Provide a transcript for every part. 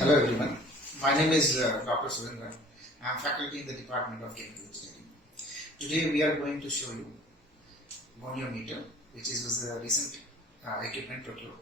Hello everyone, my name is Dr. Surendra. I am faculty in the Department of Chemical Engineering. Today we are going to show you Goniometer, which was a recent equipment procured,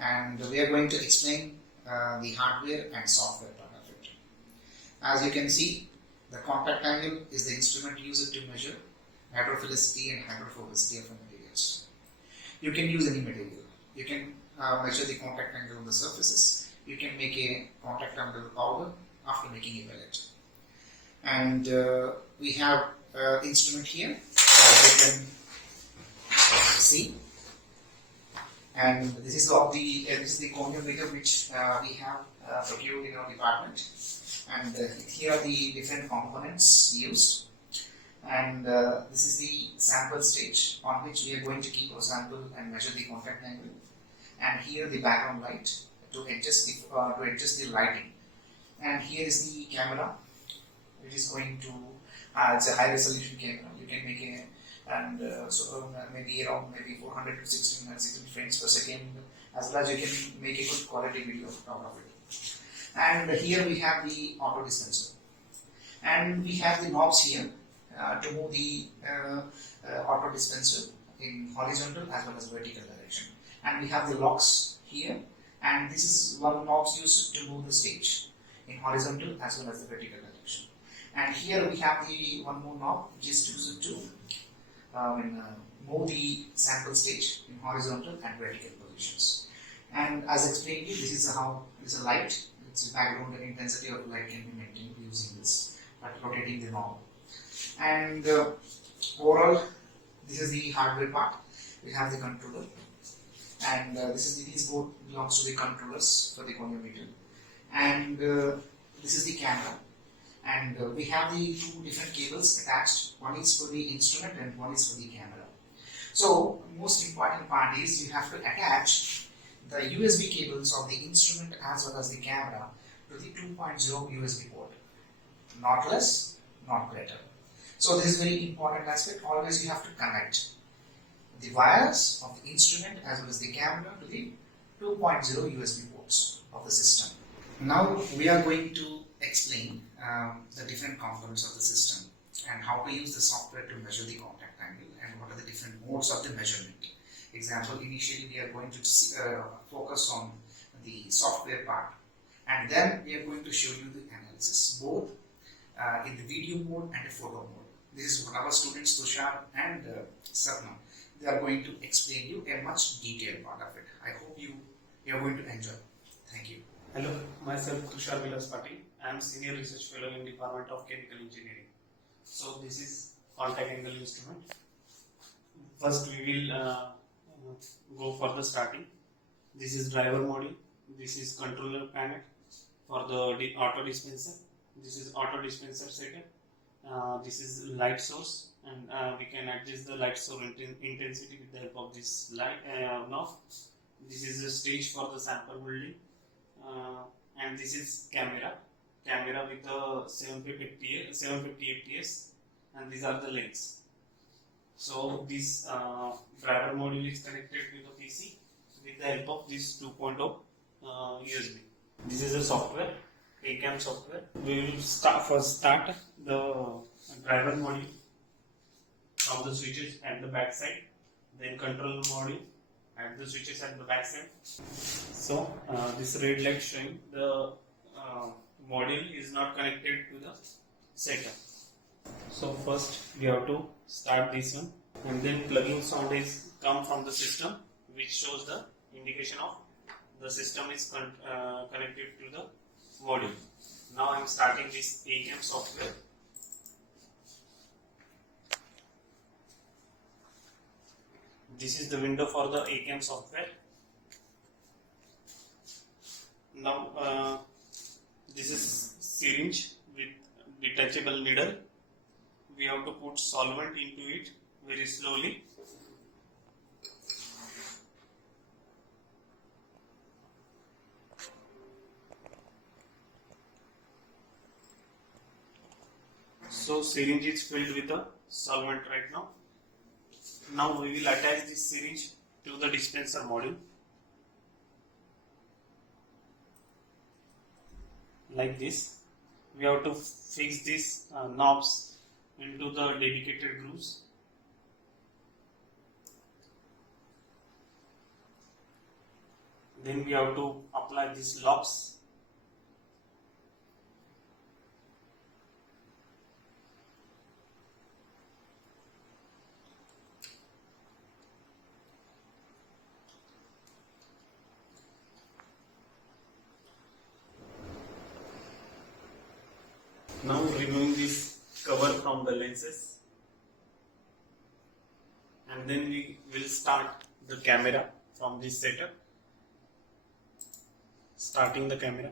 and we are going to explain the hardware and software part of it. As you can see, the contact angle is the instrument used to measure hydrophilicity and hydrophobicity of materials. You can use any material. You can measure the contact angle of the surfaces. You can make a contact angle powder after making a pellet. And we have instrument here, you can see. And this is the Goniometer which we have procured in our department. And here are the different components used. And this is the sample stage on which we are going to keep our sample and measure the contact angle. And here the background light to adjust the lighting. And here is the camera. It is going to it's a high resolution camera. You can make maybe around 400 to 1660 frames per second, as well as you can make a good quality video out of it. And here we have the auto dispenser, and we have the knobs here to move the auto dispenser in horizontal as well as vertical direction. And we have the locks here, and this is one knob used to move the stage in horizontal as well as the vertical direction. And here we have the one more knob which is used to move the sample stage in horizontal and vertical positions. And as explained, this is how this is a light. Its background and intensity of light can be maintained using this, but rotating the knob. And overall, this is the hardware part. We have the controller, and these both belongs to the controllers for the Goniometer. And this is the camera. And we have the two different cables attached. One is for the instrument and one is for the camera. So most important part is you have to attach the USB cables of the instrument as well as the camera to the 2.0 USB port. Not less, not greater. So this is very important aspect. Always you have to connect the wires of the instrument as well as the camera to the 2.0 USB ports of the system. Now we are going to explain the different components of the system and how to use the software to measure the contact angle and what are the different modes of the measurement. Example, initially we are going to focus on the software part, and then we are going to show you the analysis both in the video mode and the photo mode. This is what our students Tushar and Sapna, they are going to explain you a much detailed part of it. I hope you are going to enjoy. Thank you. Hello, myself Tushar. I am Senior Research Fellow in Department of Chemical Engineering. So this is contact angle instrument. First we will go for the starting. This is driver module. This is controller panel for the auto dispenser. This is auto dispenser setup. This is light source, and we can adjust the light source intensity with the help of this light knob. This is the stage for the sample building, and this is camera with a 750 fps, and these are the lens. So this driver module is connected to the PC with the help of this 2.0 USB. This is a software, ACAM software. We will start the driver module of the switches at the back side, then control module at the switches at the back side. So this red light showing the module is not connected to the setup. So first we have to start this one, and then plugging sound is come from the system, which shows the indication of the system is connected to the module. Now I am starting this ACAM software. This is the window for the ACAM software. Now this is syringe with detachable needle. We have to put solvent into it very slowly. So syringe is filled with the solvent right now. Now we will attach this syringe to the dispenser module. like this. We have to fix these knobs into the dedicated grooves. Then we have to apply these locks. Now removing this cover from the lenses, and then we will start the camera from this setup. Starting the camera,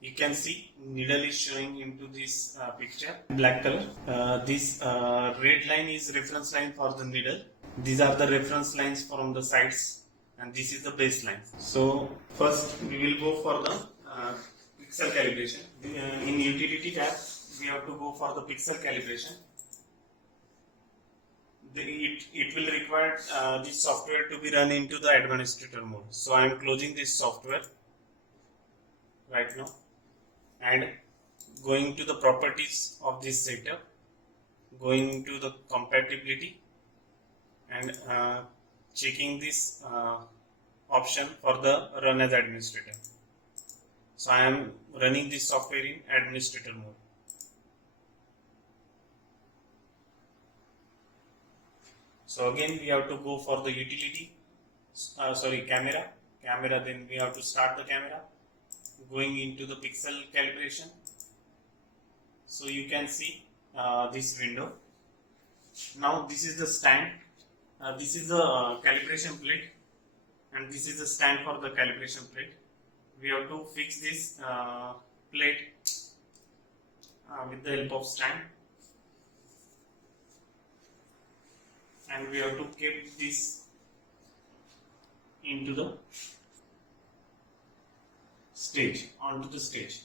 you can see needle is showing into this picture, black color. This red line is reference line for the needle. These are the reference lines from the sides, and this is the baseline. So first we will go for the pixel calibration. In utility tab, we have to go for the pixel calibration. It will require this software to be run into the administrator mode. So I am closing this software right now and going to the properties of this setup, going to the compatibility and checking this option for the run as administrator. So I am running this software in administrator mode. So again we have to go for the utility, camera, then we have to start the camera, going into the pixel calibration. So you can see this window. Now this is the stand, this is the calibration plate, and this is the stand for the calibration plate. We have to fix this plate with the help of stand, and we have to keep this into the stage, onto the stage.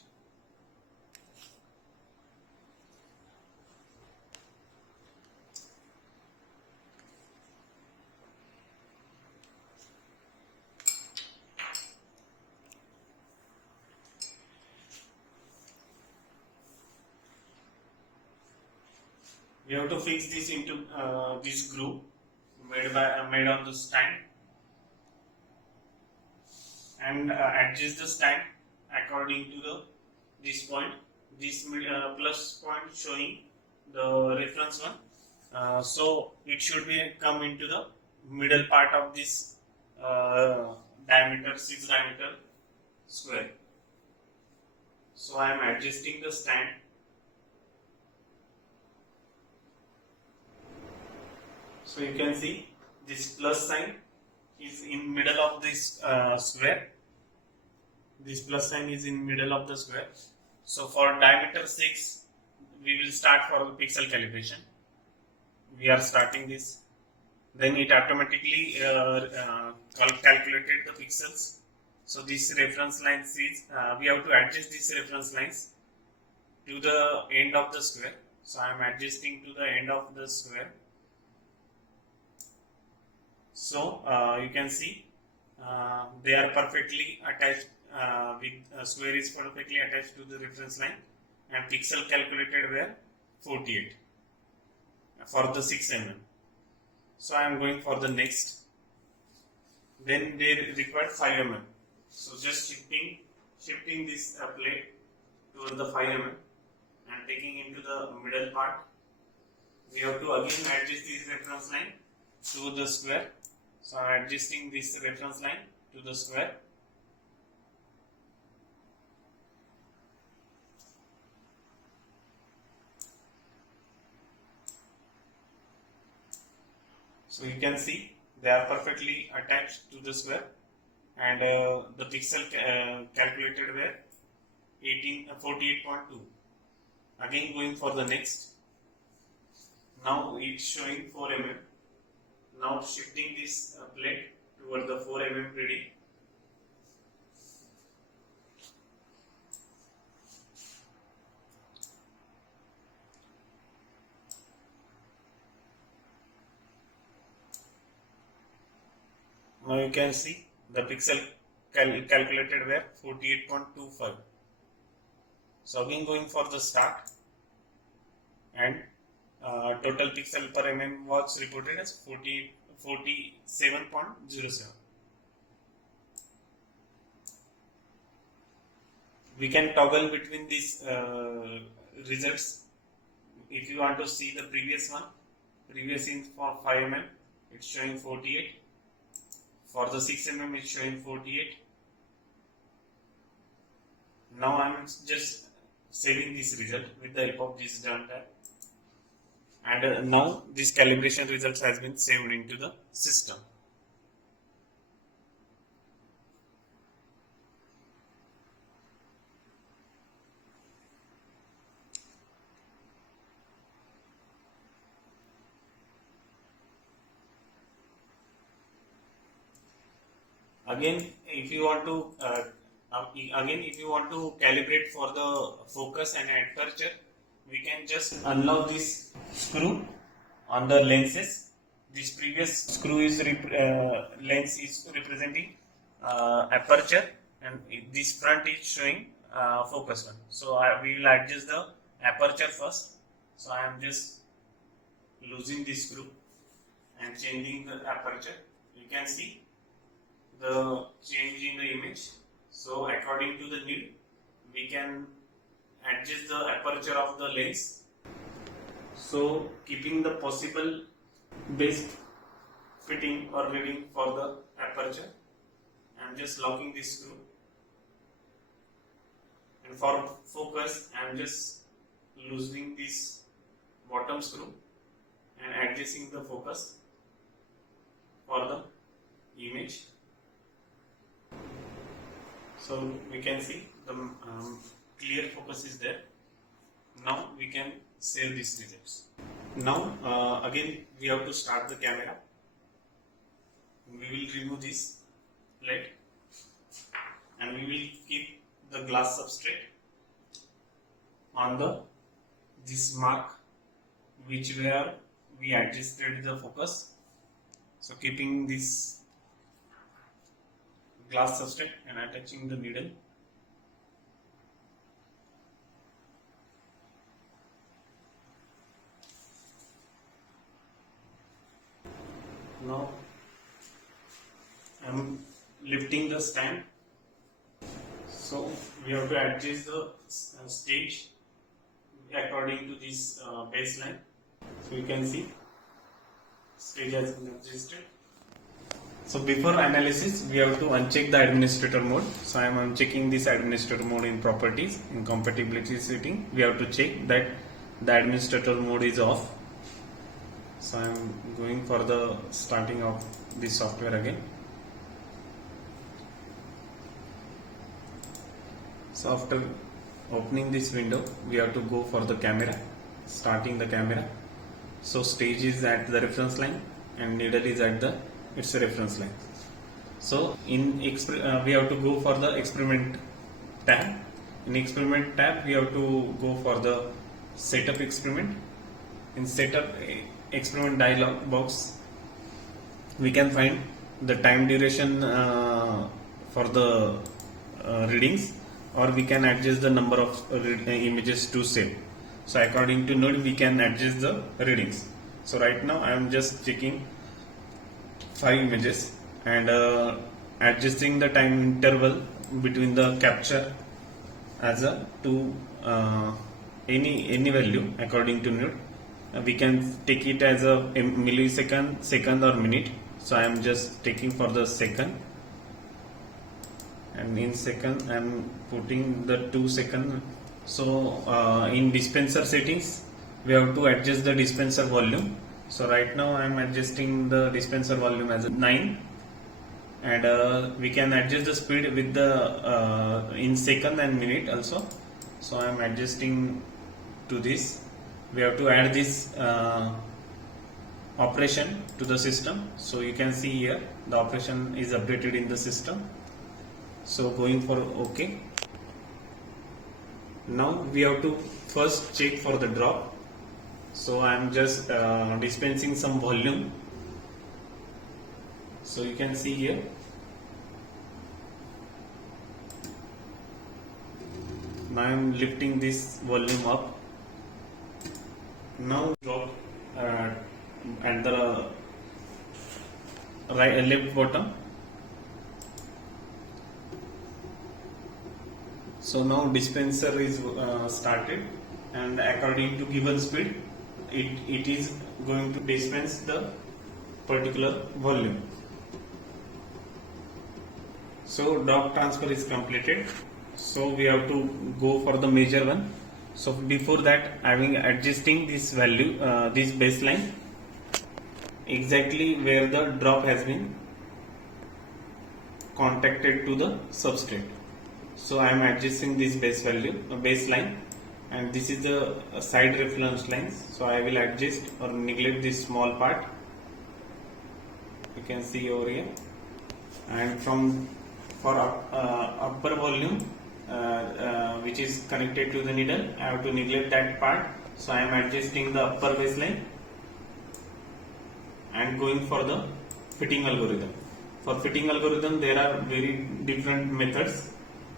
We have to fix this into this groove made on the stand, and adjust the stand according to this point, this plus point showing the reference one. So it should be come into the middle part of this diameter, 6 diameter square. So I am adjusting the stand. So you can see this plus sign is in middle of this square. This plus sign is in middle of the square. So for diameter 6, we will start for the pixel calibration. We are starting this. Then it automatically calculated the pixels. So this reference line is, we have to adjust these reference lines to the end of the square. So I am adjusting to the end of the square. So you can see they are perfectly attached, square is perfectly attached to the reference line, and pixel calculated were 48 for the 6 mm. So I am going for the next. Then they require 5 mm. So just shifting this plate to the 5 mm and taking into the middle part. We have to again adjust this reference line to the square. So I am adjusting this reference line to the square. So you can see they are perfectly attached to the square, and the pixel calculated were 48.2. Again going for the next. Now it's showing 4 mm. Now shifting this plate toward the 4 mm reading. Now you can see the pixel calculated were 48.25. So again going for the start, and total pixel per mm was reported as 47.07. We can toggle between these results. If you want to see the previous one, previous in for 5 mm, it's showing 48. For the 6 mm, it's showing 48. Now I am just saving this result with the help of this done tab. And now this calibration results has been saved into the system. Again, if you want to calibrate for the focus and aperture, we can just unlock this screw on the lenses. This previous screw is lens is representing aperture, and this front is showing focus one. So we will adjust the aperture first. So I am just losing this screw and changing the aperture. You can see the change in the image. So according to the need, we can adjust the aperture of the lens. So keeping the possible best fitting or reading for the aperture, I am just locking this screw. And for focus, I am just loosening this bottom screw and adjusting the focus for the image. So we can see the clear focus is there. Now we can save these results. Now again we have to start the camera. We will remove this plate and we will keep the glass substrate on this mark where we adjusted the focus. So keeping this glass substrate and attaching the needle. Now I am lifting the stand. So we have to adjust the stage according to this baseline. So you can see stage has been adjusted. So before analysis, we have to uncheck the administrator mode. So I am unchecking this administrator mode in properties. In compatibility setting, we have to check that the administrator mode is off. So I am going for the starting of this software again. So after opening this window, we have to go for the camera, starting the camera. So stage is at the reference line and needle is at its reference line. So we have to go for the experiment tab. In experiment tab, we have to go for the setup experiment. In setup experiment dialog box, we can find the time duration for the readings, or we can adjust the number of images to save. So according to node, we can adjust the readings. So right now I am just checking 5 images and adjusting the time interval between the capture as to any value according to node. We can take it as a millisecond, second or minute. So I am just taking for the second, and in second I am putting the 2 second. So in dispenser settings, we have to adjust the dispenser volume. So right now I am adjusting the dispenser volume as a 9, and we can adjust the speed with the in second and minute also. So I am adjusting to this. We have to add this operation to the system. So you can see here the operation is updated in the system. So going for OK. Now we have to first check for the drop. So I am just dispensing some volume. So you can see here. Now I am lifting this volume up. Now drop at the left bottom. So now dispenser is started, and according to given speed it is going to dispense the particular volume. So drop transfer is completed, so we have to go for the major one. So before that, I am adjusting this value, this baseline exactly where the drop has been contacted to the substrate. So I am adjusting this baseline, and this is the side reference lines. So I will adjust or neglect this small part. You can see over here, and for upper volume which is connected to the needle, I have to neglect that part. So I am adjusting the upper baseline and going for the fitting algorithm. For fitting algorithm, there are very different methods.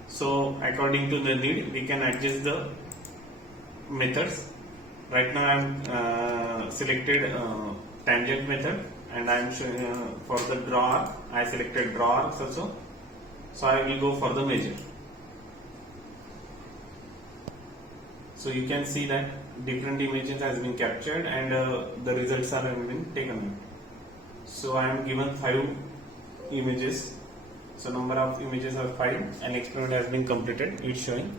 So according to the need, we can adjust the methods. Right now I am selected tangent method, and I am showing for the draw arc, I selected draw arcs also. So I will go for the measure. So you can see that different images has been captured, and the results are been taken. So I am given 5 images. So number of images are 5, and experiment has been completed. It's showing,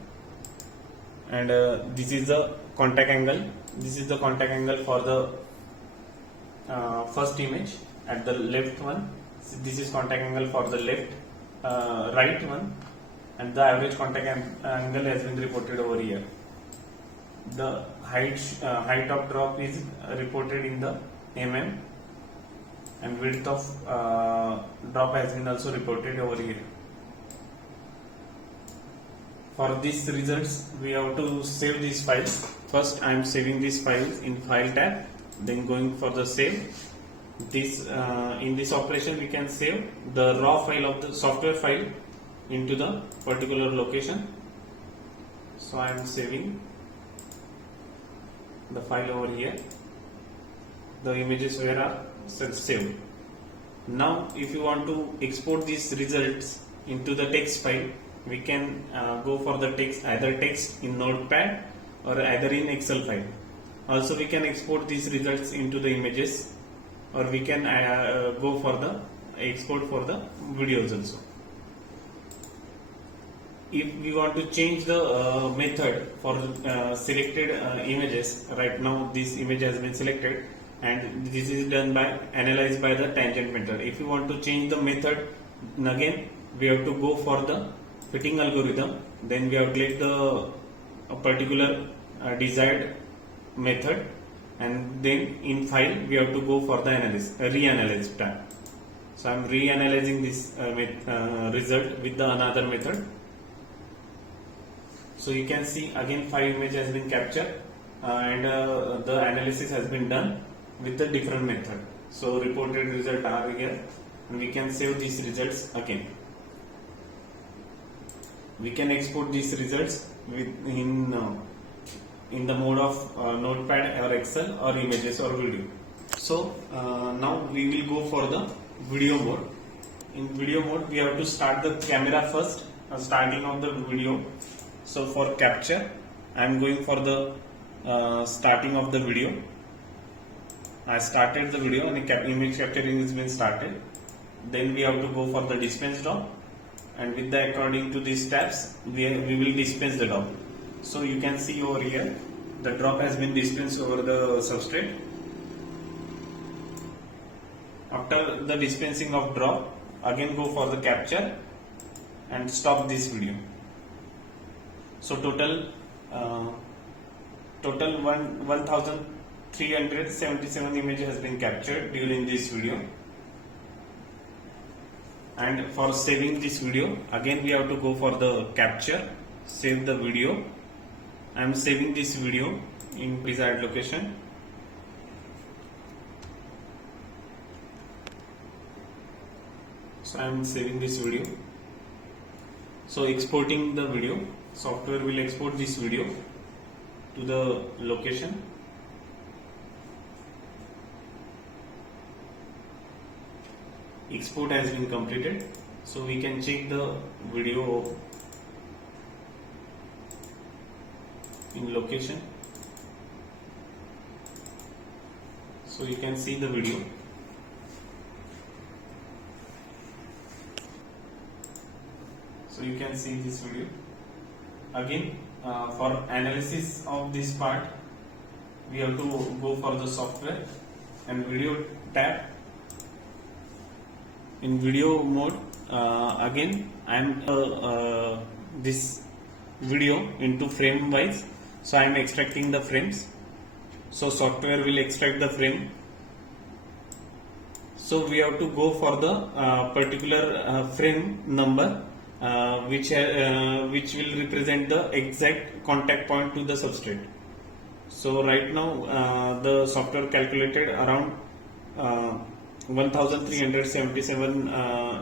and this is the contact angle. This is the contact angle for the first image at the left one. So this is contact angle for the right one, and the average contact angle has been reported over here. The height of drop is reported in the mm, and width of drop has been also reported over here. For these results, we have to save these files. First, I am saving these files in File tab, then going for the save. This in this operation, we can save the raw file of the software file into the particular location. So I am saving the file over here. The images were are saved. Now if you want to export these results into the text file, we can go for the text, either text in Notepad or either in Excel file. Also we can export these results into the images, or we can go for the export for the videos also. If we want to change the method for selected images, right now this image has been selected, and this is done by analyzed by the tangent method. If you want to change the method, again we have to go for the fitting algorithm, then we have to select the particular desired method, and then in file we have to go for the reanalyze tab. So I am reanalyzing this result with the another method. So you can see again 5 images has been captured, and the analysis has been done with the different method. So reported result are here, and we can save these results again. We can export these results in the mode of Notepad or Excel or images or video. So now we will go for the video mode. In video mode, we have to start the camera first, starting of the video. So for capture, I am going for the starting of the video. I started the video and image capturing has been started. Then we have to go for the dispense drop, and with the according to these tabs, we will dispense the drop. So you can see over here, the drop has been dispensed over the substrate. After the dispensing of drop, again go for the capture and stop this video. So total 1377 images has been captured during this video. And for saving this video, again we have to go for the capture, save the video. I am saving this video in desired location. So I am saving this video. So exporting the video, software will export this video to the location. Export has been completed, so we can check the video in location. So you can see the video. So you can see this video. Again, for analysis of this part, we have to go for the software and video tab. In video mode, again I am this video into frame wise, so I am extracting the frames. So software will extract the frame. So we have to go for the particular frame number which will represent the exact contact point to the substrate. So right now the software calculated around 1377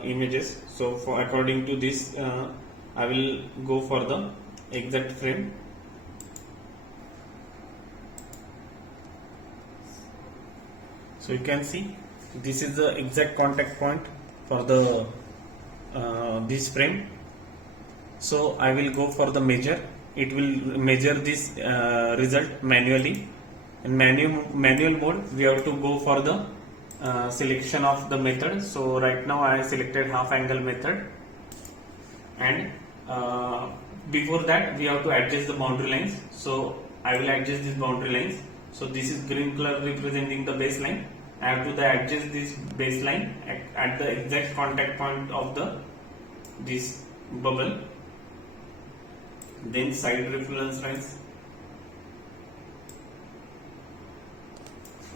images. So for according to this I will go for the exact frame. So you can see this is the exact contact point for the this frame. So I will go for the measure. It will measure this result manually. In manual mode, we have to go for the selection of the method. So right now I selected half angle method, and before that we have to adjust the boundary lines. So I will adjust these boundary lines. So this is green color representing the baseline. I have to adjust this baseline at the exact contact point of this bubble. Then side reference lines,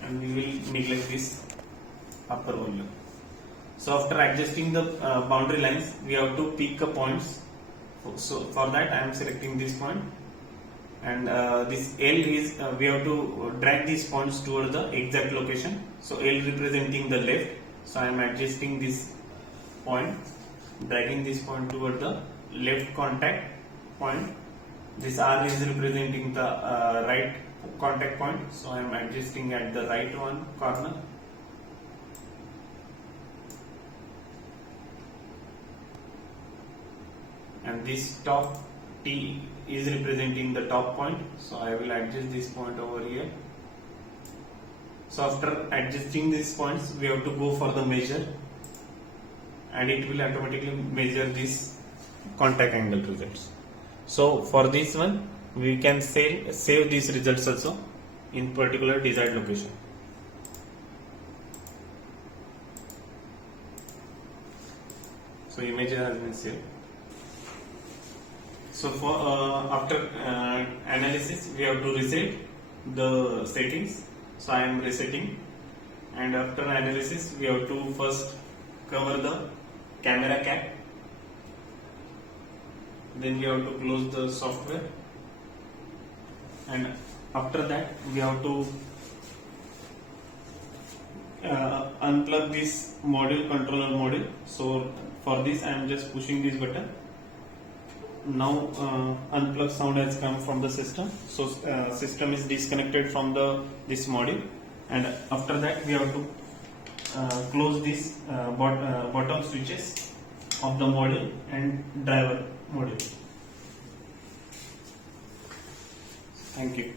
and we will neglect this upper volume. So after adjusting the boundary lines, we have to pick a points. So for that I am selecting this point, and this L is we have to drag these points toward the exact location. So L representing the left, so I am adjusting this point, dragging this point toward the left contact point. This R is representing the right contact point, so I am adjusting at the right one corner. And this top T is representing the top point, so I will adjust this point over here. So after adjusting these points, we have to go for the measure, and it will automatically measure this contact angle results. So for this one, we can save these results also in particular desired location. So image has been saved. So for after analysis, we have to reset the settings. So I am resetting, and after analysis, we have to first cover the camera cap. Then we have to close the software, and after that we have to unplug this module, controller module. So for this I am just pushing this button. Now unplug sound has come from the system, so system is disconnected from this module, and after that we have to close this bottom switches of the module and driver module. Thank you.